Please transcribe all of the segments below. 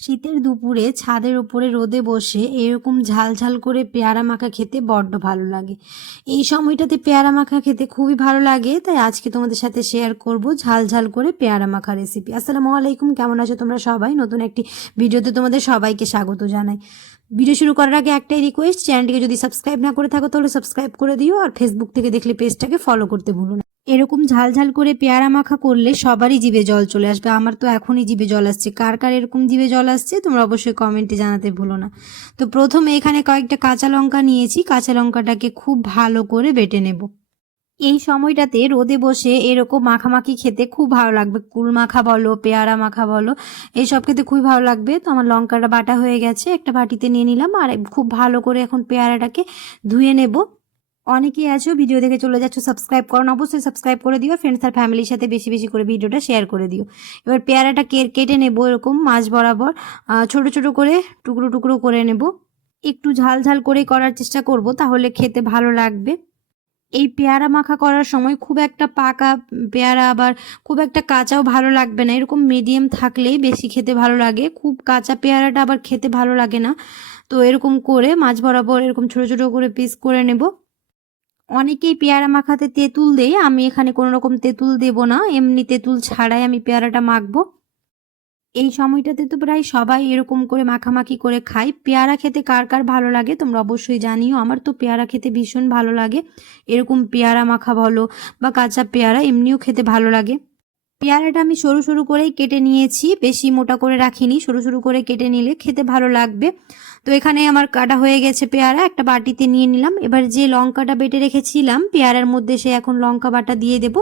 শীতের দুপুরে ছাদের উপরে রোদে বসে এরকম ঝাল ঝাল করে পেয়ারা মাখা খেতে বড্ড ভালো লাগে। এই সময়টাতে পেয়ারা মাখা খেতে খুবই ভালো লাগে, তাই আজকে তোমাদের সাথে শেয়ার করব ঝাল ঝাল করে পেয়ারা মাখা রেসিপি আসসালামু আলাইকুম, কেমন আছো তোমরা সবাই? নতুন একটি ভিডিওতে তোমাদের সবাইকে স্বাগত জানাই। ভিডিও শুরু করার আগে একটাই রিকোয়েস্ট চ্যানেলটিকে যদি সাবস্ক্রাইব না করে থাকো তাহলে সাবস্ক্রাইব করে দিও, আর ফেসবুক থেকে দেখলে পেজটাকে ফলো করতে ভুলো না। এরকম ঝাল ঝাল করে পেয়ারা মাখা করলে সবারই জিভে জল চলে আসবে। আমার তো এখনই জিভে জল আসছে। কার কার এরকম জিভে জল আসছে, তোমরা অবশ্যই কমেন্টে জানাতে ভুলো না। তো প্রথমে এখানে কয়েকটা কাঁচা লঙ্কা নিয়েছি। কাঁচা লঙ্কাটাকে খুব ভালো করে বেটে নেব। এই সময়টাতে রোদে বসে এরকম মাখামাখি খেতে খুব ভালো লাগবে। কুল মাখা বলো, পেয়ারা মাখা বলো, এইসব খেতে খুবই ভালো লাগবে। তো আমার লঙ্কাটা বাটা হয়ে গেছে। একটা বাটিতে নিয়ে নিলাম আর খুব ভালো করে এখন পেয়ারাটাকে ধুয়ে নেব। অনেকেই আছো ভিডিও দেখে চলে যাচ্ছ সাবস্ক্রাইব করো না, অবশ্যই সাবস্ক্রাইব করে দিও ফ্রেন্ডস আর ফ্যামিলির সাথে বেশি বেশি করে ভিডিওটা শেয়ার করে দিও। এবার পেয়ারাটা কেটে নেব এরকম, মাছ বরাবর। ছোট ছোট করে, টুকরো টুকরো করে নেব। একটু ঝাল ঝাল করে করার চেষ্টা করব, তাহলে খেতে ভালো লাগবে। এই পেয়ারা মাখা করার সময় খুব একটা পাকা পেয়ারা আবার খুব একটা কাঁচাও ভালো লাগবে না। এরকম মিডিয়াম থাকলেই বেশি খেতে ভালো লাগে। খুব কাঁচা পেয়ারাটা আবার খেতে ভালো লাগে না। তো এরকম করে, মাছ বরাবর এরকম ছোট ছোট করে পিস করে নেব। অনেকেই পেয়ারা মাখাতে তেঁতুল দেয়, আমি এখানে কোনো রকম তেঁতুল দেব না, এমনি তেঁতুল ছাড়াই আমি পেয়ারাটা মাখবো। এই সময়টাতে তো প্রায় সবাই এরকম করে মাখামাখি করে খায়। পেয়ারা খেতে কার কার ভালো লাগে তোমরা অবশ্যই জানিও, আমার তো পেয়ারা খেতে ভীষণ ভালো লাগে। এরকম পেয়ারা মাখা বলো বা কাঁচা পেয়ারা, এমনিও খেতে ভালো লাগে। পেয়ারাটা আমি সরু সরু করেই কেটে নিয়েছি, বেশি মোটা করে রাখিনি, সরু সরু করে কেটে নিলে খেতে ভালো লাগবে। তো এখানে আমার কাটা হয়ে গেছে পেয়ারা, একটা বাটিতে নিয়ে নিলাম। এবার যে লঙ্কাটা বেটে রেখেছিলাম, পেয়ারার মধ্যে সে এখন লঙ্কা বাটা দিয়ে দেব।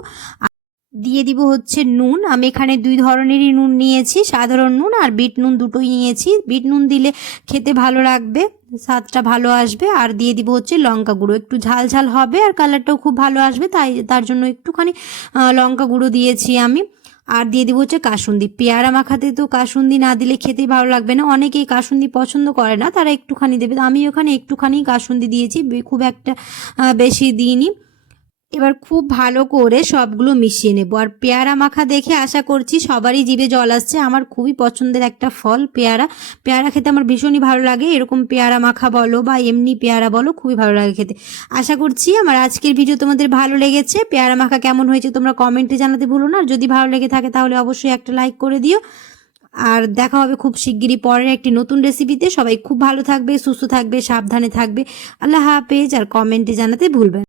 দিয়ে দিব হচ্ছে নুন। আমি এখানে দুই ধরনেরই নুন নিয়েছি, সাধারণ নুন আর বিট নুন দুটোই নিয়েছি। বিট নুন দিলে খেতে ভালো লাগবে, স্বাদটা ভালো আসবে। আর দিয়ে দিব হচ্ছে লঙ্কা গুঁড়ো। একটু ঝাল ঝাল হবে আর কালারটাও খুব ভালো আসবে, তাই তার জন্য একটুখানি লঙ্কা গুঁড়ো দিয়েছি আমি। আর দিয়ে দিব হচ্ছে কাসুন্দি। পেয়ারা মাখাতে তো কাসুন্দি না দিলে খেতে ভালো লাগবে না। অনেকেই কাসুন্দি পছন্দ করে না, তারা একটুখানি দেবে। আমি ওখানে একটুখানি কাসুন্দি দিয়েছি খুব একটা বেশি দিইনি। এবার খুব ভালো করে সবগুলো মিশিয়ে নেব। আর পেয়ারা মাখা দেখে আশা করছি সবারই জিভে জল আসছে। আমার খুবই পছন্দের একটা ফল, পেয়ারা। পেয়ারা খেতে আমার ভীষণই ভালো লাগে। এরকম পেয়ারা মাখা বলো বা এমনি পেয়ারা বলো, খুবই ভালো লাগে খেতে। আশা করছি আমার আজকের ভিডিও তোমাদের ভালো লেগেছে। পেয়ারা মাখা কেমন হয়েছে তোমরা কমেন্টে জানাতে ভুলো না। আর যদি ভালো লেগে থাকে তাহলে অবশ্যই একটা লাইক করে দিও। আর দেখা হবে খুব শিগগিরই পরের একটি নতুন রেসিপিতে। সবাই খুব ভালো থাকবে, সুস্থ থাকবে, সাবধানে থাকবে। আল্লাহ হাফেজ। আর কমেন্টে জানাতে ভুলবেন।